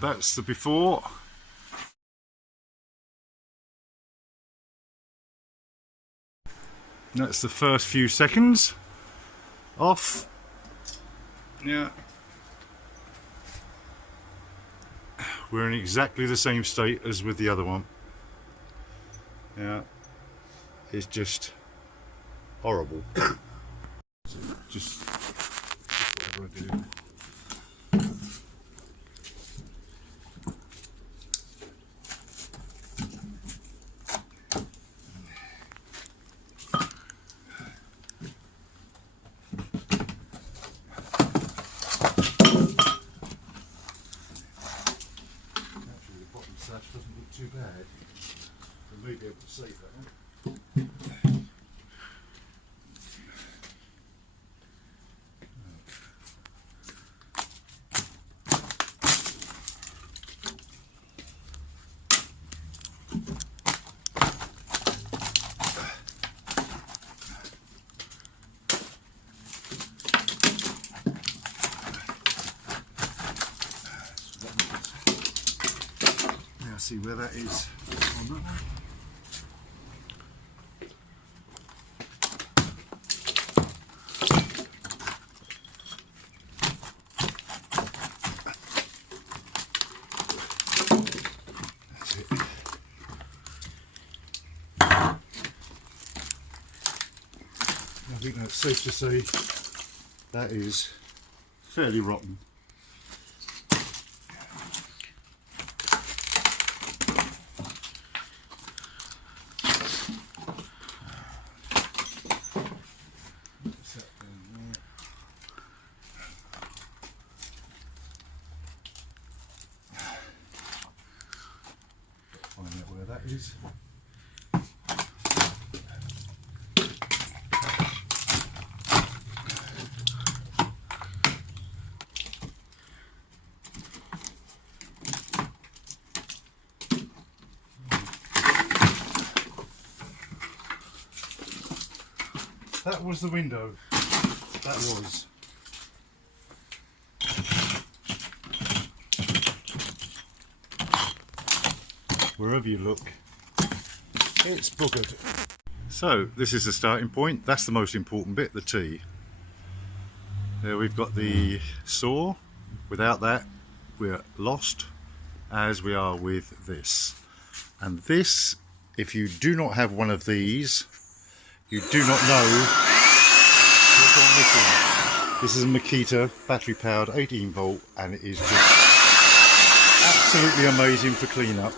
that's the before. That's the first few seconds off. Yeah, we're in exactly the same state as with the other one. Yeah, it's just horrible. just whatever I do. Sash doesn't look too bad. We may be able to save that one. See where that is on that one. That's it. I think that's safe to say that is fairly rotten. Find out where that is. That was the window. That was. Wherever you look, it's buggered. So this is the starting point. That's the most important bit, the T. There we've got the saw. Without that, we're lost, as we are with this. And this, if you do not have one of these, you do not know what you're missing. This is a Makita battery powered 18 volt, and it is just absolutely amazing for cleanup.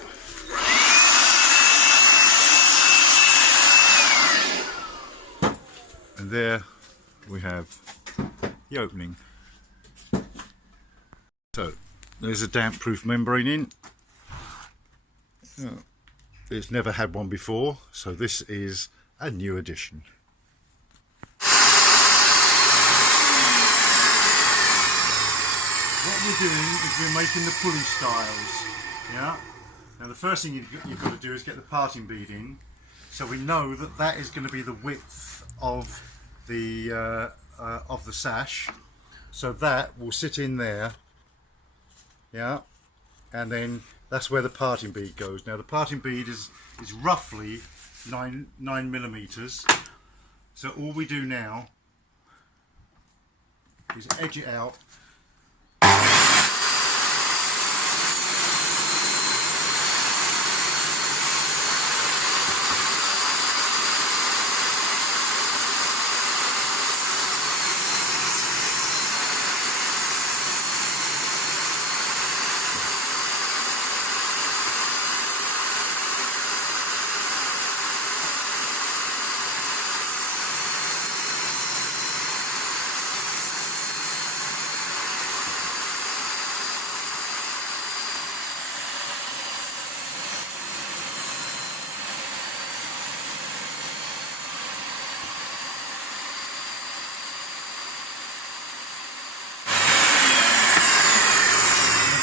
And there we have the opening. So there's a damp proof membrane in. It's never had one before, so this is a new addition. What we're doing is we're making the pulley stiles. Yeah. Now the first thing you've got to do is get the parting bead in, so we know that that is going to be the width of the sash. So that will sit in there. Yeah. And then that's where the parting bead goes. Now the parting bead is roughly 9 millimeters. So all we do now is edge it out.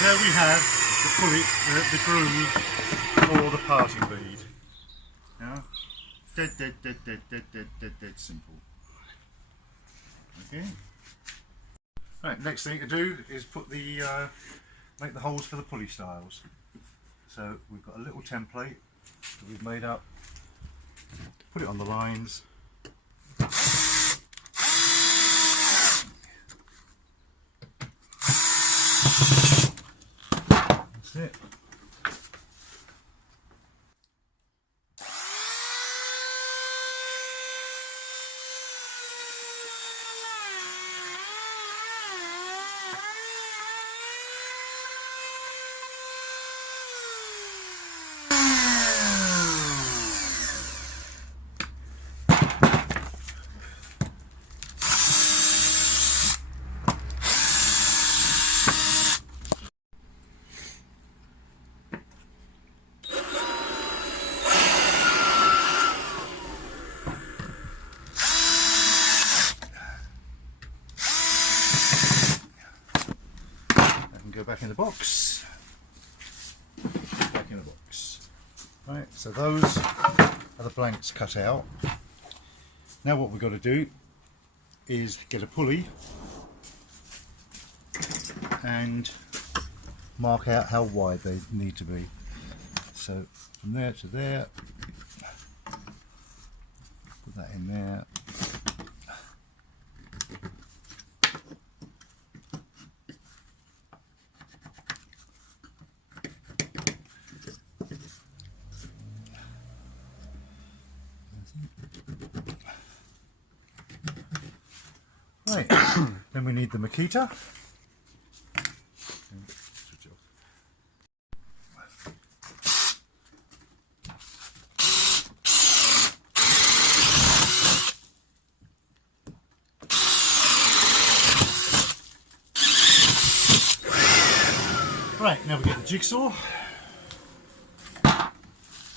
There we have the pulley, the groove for the parting bead. Yeah, dead simple. Okay. Right, next thing to do is put the make the holes for the pulley stiles. So we've got a little template that we've made up, put it on the lines. That's it. Go back in the box. Back in the box. Right, so those are the blanks cut out. Now what we've got to do is get a pulley and mark out how wide they need to be. So from there to there, put that in there. Right, then we need the Makita. Right, now we get the jigsaw.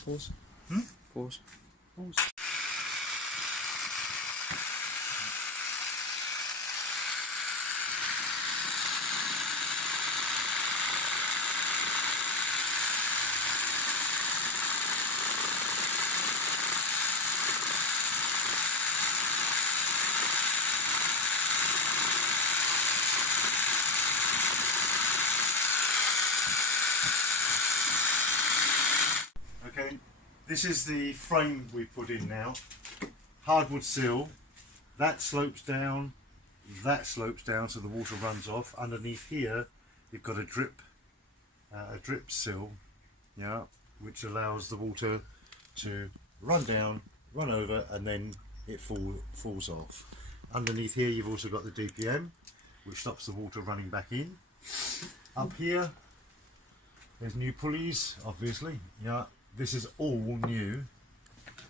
Pause. Pause. Pause. Okay, this is the frame we put in now. Hardwood sill, that slopes down, so the water runs off. Underneath here, you've got a drip sill, yeah, which allows the water to run down, run over, and then it falls off. Underneath here, you've also got the DPM, which stops the water running back in. Up here, there's new pulleys, obviously, yeah. This is all new,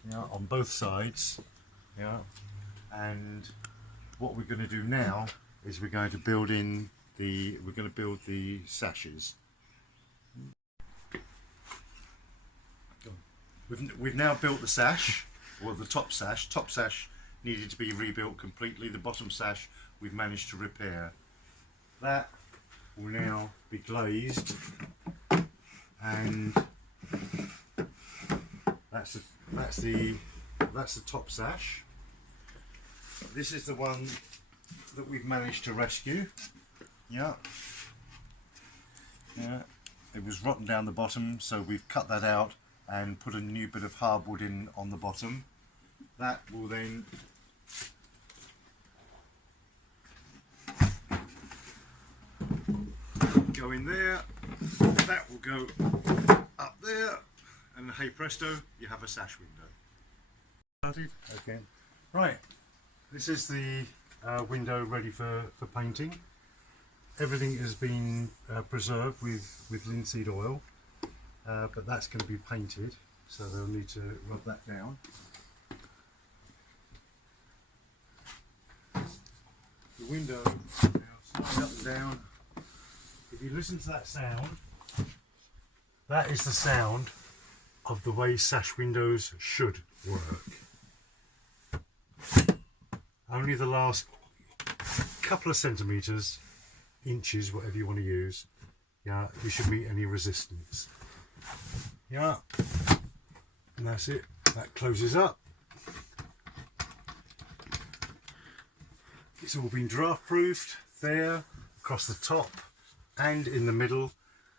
yeah, on both sides, yeah. And what we're going to do now is we're going to build the sashes. We've now built the sash, or the top sash. Top sash needed to be rebuilt completely. The bottom sash we've managed to repair. That will now be glazed, and that's the top sash. This is the one that we've managed to rescue. Yeah. Yeah. It was rotten down the bottom, so we've cut that out and put a new bit of hardwood in on the bottom. That will then go in there. That will go up there. And hey presto, you have a sash window. Started? Okay. Right, this is the window ready for painting. Everything has been preserved with linseed oil, but that's going to be painted, so they'll need to rub that down. The window now slide up and down. If you listen to that sound, that is the sound of the way sash windows should work. Only the last couple of centimetres, inches, whatever you want to use, yeah, you should meet any resistance. Yeah, and that's it. That closes up. It's all been draft proofed there, across the top and in the middle.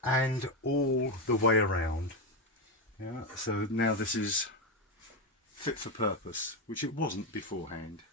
and all the way around. Yeah, so now this is fit for purpose, which it wasn't beforehand.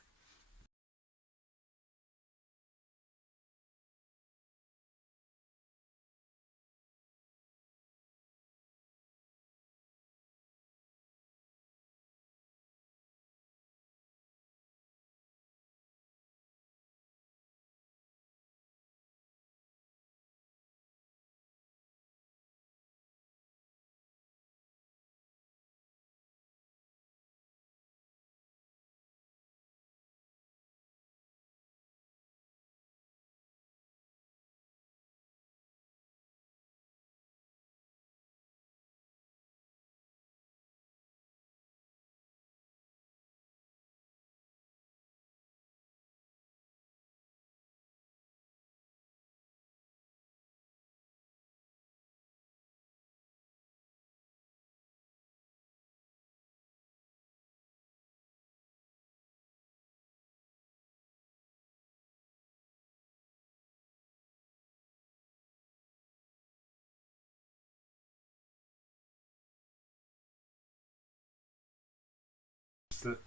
That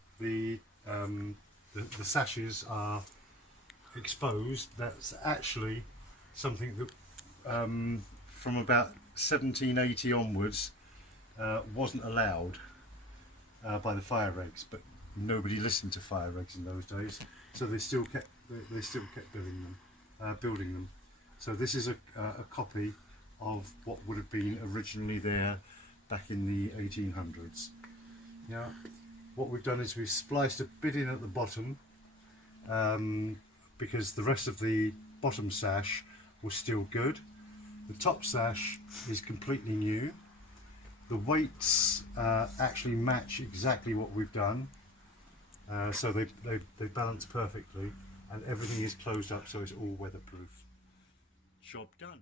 the sashes are exposed. That's actually something that from about 1780 onwards wasn't allowed by the fire regs, but nobody listened to fire regs in those days, so they still kept building them. So this is a copy of what would have been originally there back in the 1800s. Yeah. What we've done is we've spliced a bit in at the bottom because the rest of the bottom sash was still good. The top sash is completely new. The weights actually match exactly what we've done, so they balance perfectly, and everything is closed up so it's all weatherproof. Job done.